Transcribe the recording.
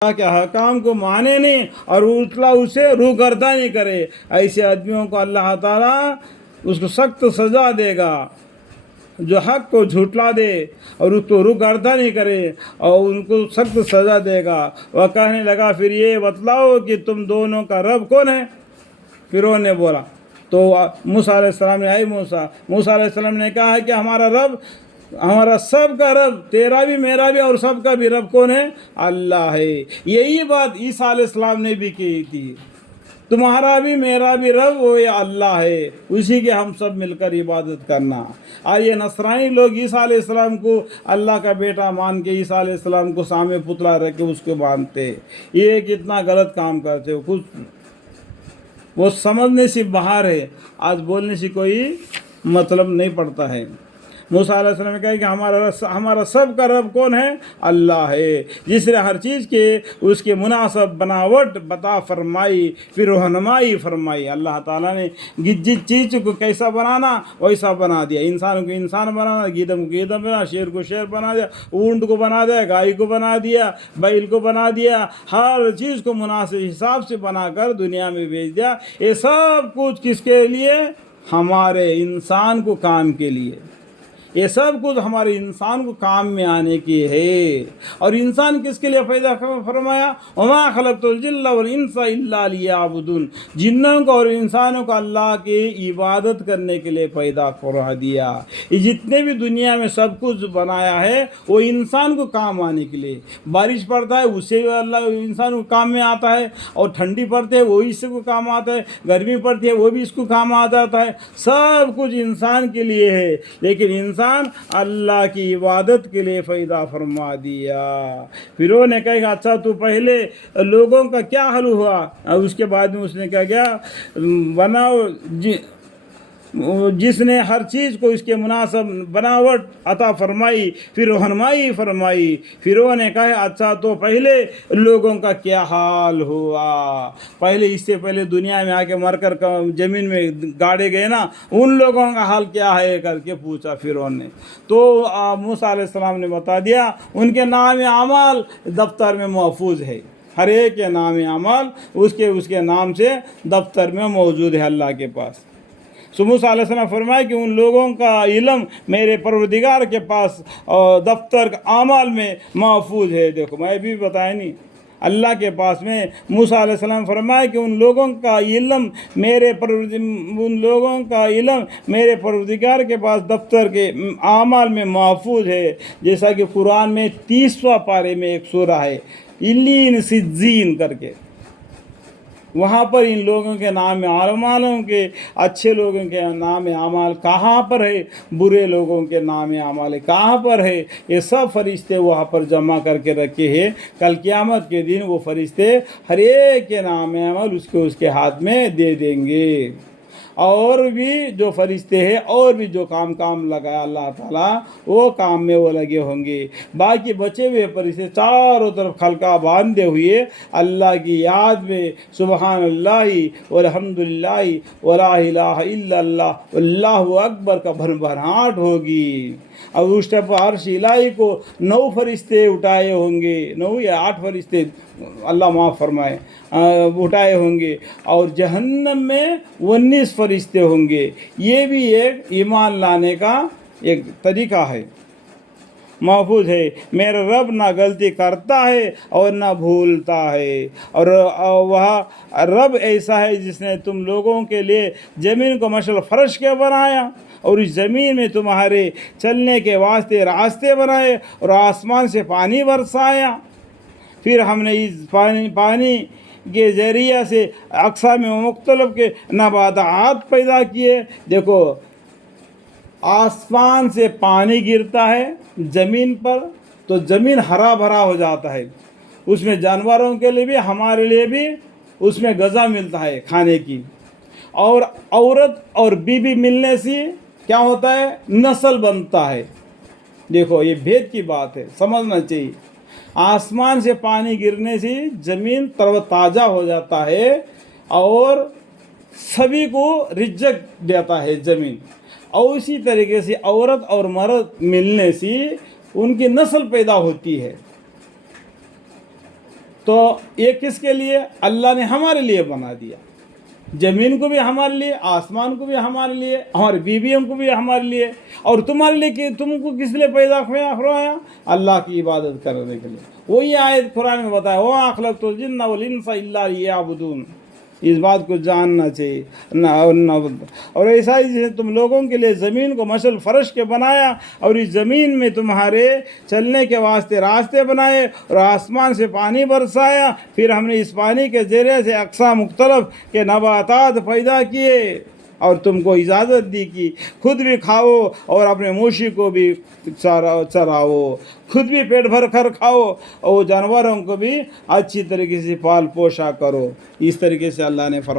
کے احکام کو مانے نہیں اور اسے روگردانی کرے، ایسے آدمیوں کو اللہ تعالیٰ اس کو سخت سزا دے گا۔ جو حق کو جھٹلا دے اور اس کو روگردانی کرے اور ان کو سخت سزا دے گا۔ وہ کہنے لگا پھر یہ بتلاؤ کہ تم دونوں کا رب کون ہے؟ فرعون نے بولا تو موسیٰ علیہ السلام نے موسیٰ علیہ السلام نے کہا ہے کہ ہمارا رب، ہمارا سب کا رب، تیرا بھی میرا بھی اور سب کا بھی رب کون ہے؟ اللہ ہے۔ یہی بات عیسیٰ علیہ السلام نے بھی کی تھی، تمہارا بھی میرا بھی رب وہ اللہ ہے، اسی کے ہم سب مل کر عبادت کرنا۔ اور یہ نصرانی لوگ عیسیٰ علیہ السلام کو اللہ کا بیٹا مان کے عیسیٰ علیہ السلام کو سامنے پتلا رکھ کے اس کو مانتے، یہ کتنا غلط کام کرتے ہو۔ کچھ وہ سمجھنے سے باہر ہے، آج بولنے سے کوئی مطلب نہیں پڑتا ہے۔ موسیٰ علیہ السلام نے کہا کہ ہمارا سب کا رب کون ہے؟ اللہ ہے، جس نے ہر چیز کے اس کے مناسب بناوٹ بتا فرمائی، پھر رہنمائی فرمائی۔ اللہ تعالیٰ نے جس چیز کو کیسا بنانا ویسا بنا دیا، انسان کو انسان بنانا، گیدم کو گیدم بنا، شیر کو شیر بنا دیا، اونٹ کو بنا دیا، گائے کو بنا دیا، بیل کو بنا دیا، ہر چیز کو مناسب حساب سے بنا کر دنیا میں بھیج دیا۔ یہ سب کچھ کس کے لیے؟ ہمارے انسان کو کام کے لیے۔ یہ سب کچھ ہمارے انسان کو کام میں آنے کی ہے۔ اور انسان کس کے لیے پیدا فرمایا؟ وما خلقت الجن والانس الا لیعبدون، جنوں کو اور انسانوں کو اللہ کی عبادت کرنے کے لیے پیدا کرا دیا۔ یہ جتنے بھی دنیا میں سب کچھ بنایا ہے وہ انسان کو کام آنے کے لیے۔ بارش پڑتا ہے اسے اللہ انسان کو کام میں آتا ہے، اور ٹھنڈی پڑتی ہے وہ اس کو کام آتا ہے، گرمی پڑتی ہے وہ بھی اس کو کام آ جاتا ہے۔ سب کچھ انسان کے لیے ہے، لیکن انسان اللہ کی عبادت کے لیے پیدا فرما دیا۔ پھر وہ نے کہا اچھا تو پہلے لوگوں کا کیا حل ہوا؟ اور اس کے بعد میں اس نے کہا گیا بناؤ جس نے ہر چیز کو اس کے مناسب بناوٹ عطا فرمائی، پھر رہنمائی فرمائی۔ پھر وہ نے کہا اچھا تو پہلے لوگوں کا کیا حال ہوا؟ پہلے اس سے پہلے دنیا میں آ کے مر کر زمین میں گاڑے گئے نا، ان لوگوں کا حال کیا ہے کر کے پوچھا فرعون نے۔ تو موسیٰ علیہ السلام نے بتا دیا ان کے نام اعمال دفتر میں محفوظ ہے، ہر ایک کے نام اعمال اس کے نام سے دفتر میں موجود ہے اللہ کے پاس۔ موسیٰ علیہ السلام فرمائے کہ ان لوگوں کا علم میرے پروردگار کے پاس دفتر اعمال میں محفوظ ہے۔ دیکھو میں بھی بتایا نہیں، اللہ کے پاس میں موسیٰ علیہ السلام فرمائے کہ ان لوگوں کا علم میرے پروردگار کے پاس دفتر کے اعمال میں محفوظ ہے۔ جیسا کہ قرآن میں 30واں پارے میں ایک سورہ ہے علین سجین کر کے، وہاں پر ان لوگوں کے نام اعمالوں کے، اچھے لوگوں کے نام اعمال کہاں پر ہے، برے لوگوں کے نام اعمال کہاں پر ہے، یہ سب فرشتے وہاں پر جمع کر کے رکھے ہیں۔ کل قیامت کے دن وہ فرشتے ہر ایک کے نام اعمال اس کے ہاتھ میں دے دیں گے۔ اور بھی جو فرشتے ہیں اور بھی جو کام لگایا اللہ تعالیٰ وہ کام میں وہ لگے ہوں گے۔ باقی بچے ہوئے فرشتے چاروں طرف خلقہ باندھے ہوئے اللہ کی یاد میں سبحان اللہ والحمد للہ ولا الہ الا اللہ واللہ اکبر کا بھربھراہٹ ہوگی۔ اور اس ٹائم پر عرش الہی کو 9 فرشتے اٹھائے ہوں گے، 9 یا 8 فرشتے اللہ معاف فرمائے اٹھائے ہوں گے، اور جہنم میں 19 فرشتے ہوں گے۔ یہ بھی ایک ایمان لانے کا ایک طریقہ ہے، محفوظ ہے۔ میرا رب نہ غلطی کرتا ہے اور نہ بھولتا ہے، اور وہ رب ایسا ہے جس نے تم لوگوں کے لیے زمین کو مشعل فرش کے بنایا، اور اس زمین میں تمہارے چلنے کے واسطے راستے بنائے، اور آسمان سے پانی برسایا، پھر ہم نے اس پانی کے ذریعہ سے اقسام مختلف کے نباتات پیدا کیے۔ دیکھو آسمان سے پانی گرتا ہے زمین پر تو زمین ہرا بھرا ہو جاتا ہے، اس میں جانوروں کے لیے بھی ہمارے لیے بھی اس میں غذا ملتا ہے کھانے کی۔ اور عورت اور بیوی ملنے سے کیا ہوتا ہے؟ نسل بنتا ہے۔ دیکھو یہ بھید کی بات ہے، سمجھنا چاہیے۔ آسمان سے پانی گرنے سے زمین تر و تازہ ہو جاتا ہے اور سبھی کو رزق دیتا ہے زمین، اور اسی طریقے سے عورت اور مرد ملنے سے ان کی نسل پیدا ہوتی ہے۔ تو یہ کس کے لیے؟ اللہ نے ہمارے لیے بنا دیا، زمین کو بھی ہمارے لیے، آسمان کو بھی ہمارے لیے، ہماری بیویوں کو بھی ہمارے لیے، اور تمہارے لیے کہ تم کو کس لیے پیدا کروایا؟ اللہ کی عبادت کرنے کے لیے۔ وہی آیت قرآن میں بتایا وَمَا خَلَقْتُ الْجِنَّ وَالْإِنسَ إِلَّا لِيَعْبُدُونِ۔ اس بات کو جاننا چاہیے۔ اور ایسا ہی تم لوگوں کے لیے زمین کو مشل فرش کے بنایا، اور اس زمین میں تمہارے چلنے کے واسطے راستے بنائے، اور آسمان سے پانی برسایا، پھر ہم نے اس پانی کے ذریعے سے اقسام مختلف کے نباتات پیدا کیے، اور تم کو اجازت دی کہ خود بھی کھاؤ اور اپنے مویشی کو بھی چراؤ، خود بھی پیٹ بھر کر کھاؤ اور جانوروں کو بھی اچھی طریقے سے پال پوشا کرو۔ اس طریقے سے اللہ نے فرمایا۔